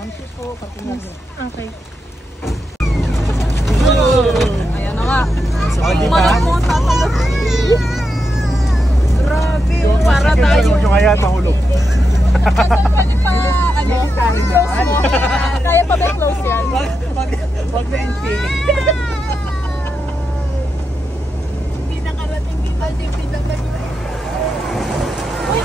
Sunset po, Carpinteria. Okay. Ayan na nga. Manok mo tatanggap. Grabe, para tayo. Yung kaya mahulog. Pwede pa, close mo. Kaya pa ba close yan? Wag na NP. Hindi nakarating kita, hindi naman yun. Uy,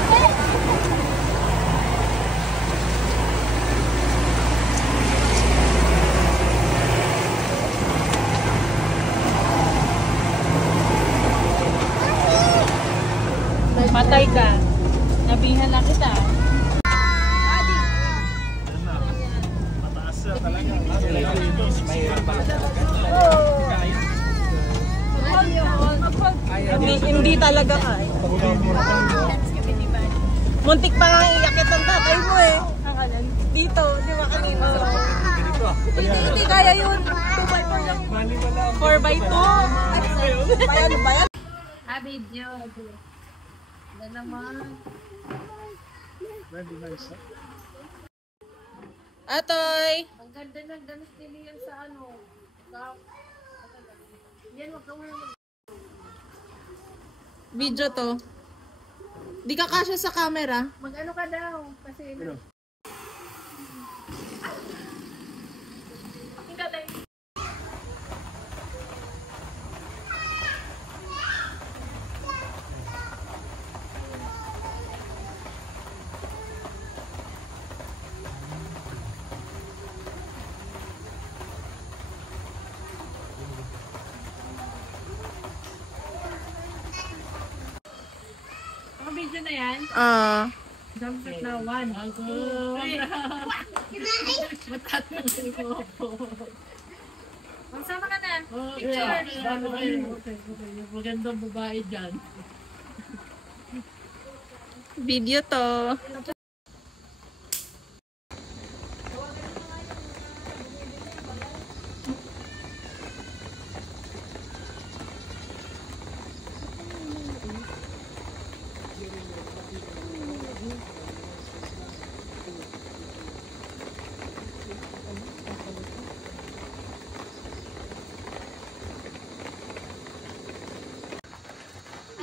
Patay ka. Nabihan na kita. Mataas na talaga. Hindi talaga kaya. Muntik pa nga iakit ang tatay mo eh. Dito, di ba kanina? Hindi kaya yun. 2x4 lang. 4x2. Bayan ba yan? Video. Yan naman. Atoy! Ang ganda ng danas nila yan sa ano. Yan, wag ka muna. Video to. Di ka kasya sa camera. Mag-ano ka daw. Kasi... Ikaw tayo. Video na yan? Jumpsuit na 1. Magsama ka na. Picture. Magandang babae dyan. Video to.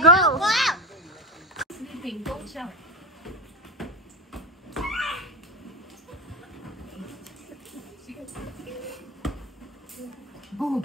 Go! Sleeping. Go siya. Go!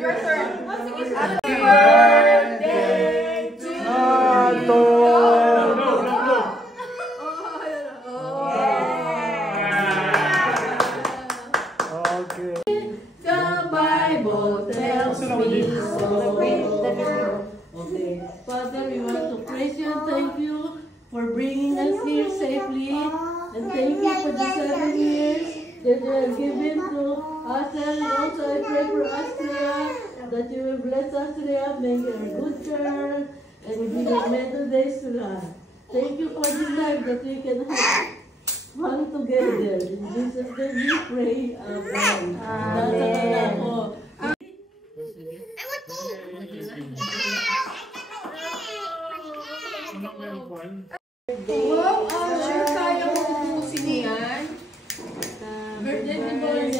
Your turn. Happy birthday to you. Okay. The Bible tells me so. Okay. Father, we want to praise you and thank you for bringing us here safely. And thank you for the 7 years that you have given to us. And also I pray for Astria, that you will bless Astria, make her a good girl, and give her better days to life. Thank you for this life that we can have fun together. In Jesus' name we pray. Amen. Wow, sure kaya mo. Si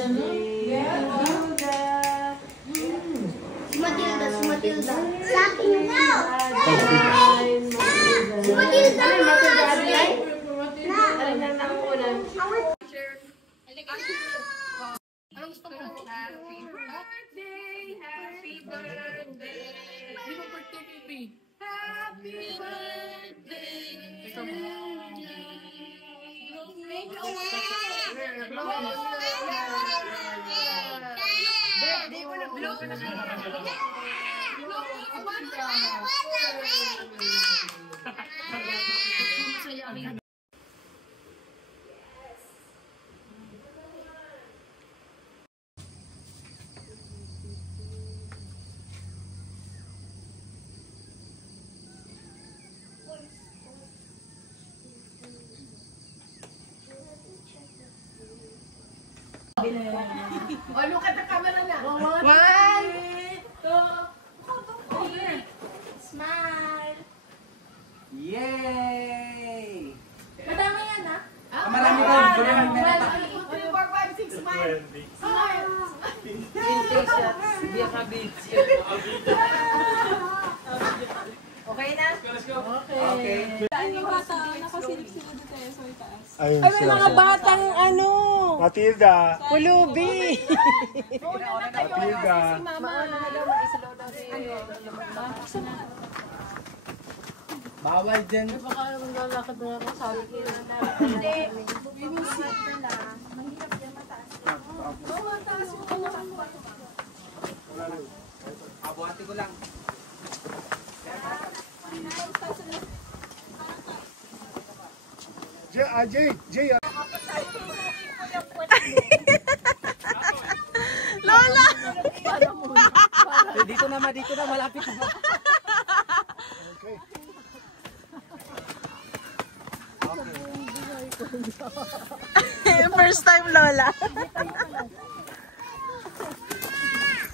Matilda. Sa akin na. Si Matilda. Anong gusto mo? Happy birthday, happy birthday. Di mo birthday, baby? Happy birthday. Ikaw mo. Birthday mo na blow ka na siya. Oh, look at the camera na. 1, 2, 3. Smile. Yay! Madami yan, ha? Marami ko. 1, 2, 3, 4, 5, 6, smile. Smile. Okay na? Okay. Yung bata, nakasilip sila dito sa itaas. Ayun Ay, may mga batang ano, Matilda. pulubi. Matilda. Bawal dyan. Baka maglalakad na ako, sabi ko yun. Hindi. Yung seat nila, mahirap yan mataas. Oo, mataas yung Abuhati ko lang. Jay. Lola! Dito na, malapit na. First time, Lola.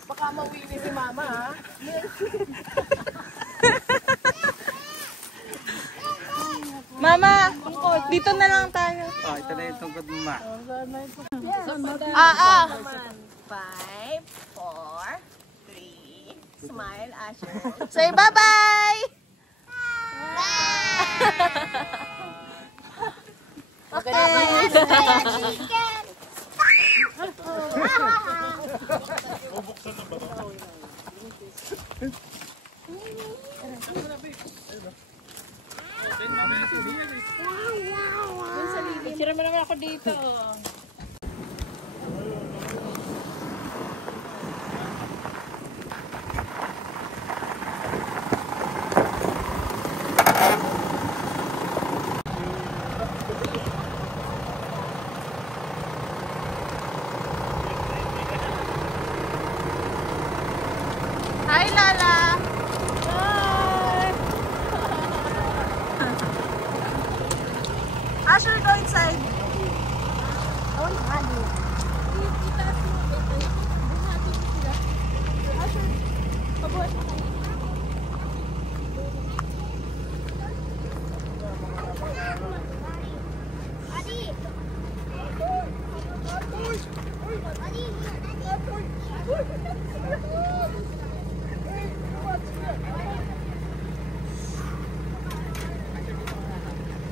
Baka mawili si mama, ha? Mama, dito na lang tayo. Oh, ito na yung tungkod mo, ma. 5, 4, 3, smile, Asher. Say bye-bye! Sira mo naman ako dito. Hi, Lala! Asher, go inside.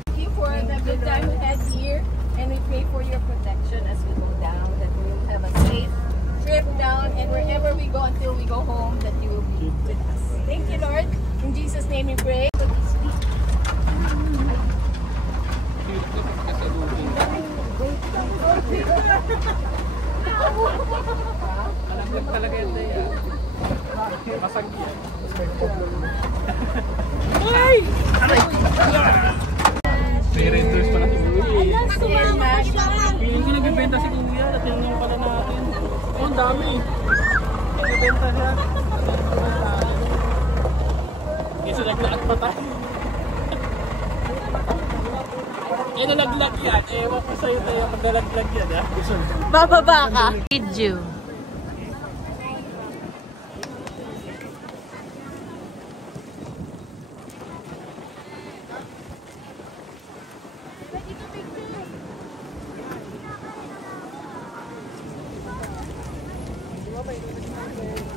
Thank you for the good time we had here, and we pray for your protection as we go down, that we will have a safe trip down, and wherever we go until we go home, that you will be with us. Thank you, Lord. In Jesus' name we pray. Malaglag talaga yan tayo. Masag yan. Ay! May renders pa na si Kuya. Sumama ka iba. Piling ko nagbibenta si Kuya. At yan yung pala natin. Oh, ang dami. Nagbibenta siya. Kasi naglaat pa tayo. Eh, nalaglag yan. Ewan ko sa'yo tayo pag nalaglag yan, ha? Bababa ka. Video. Okay.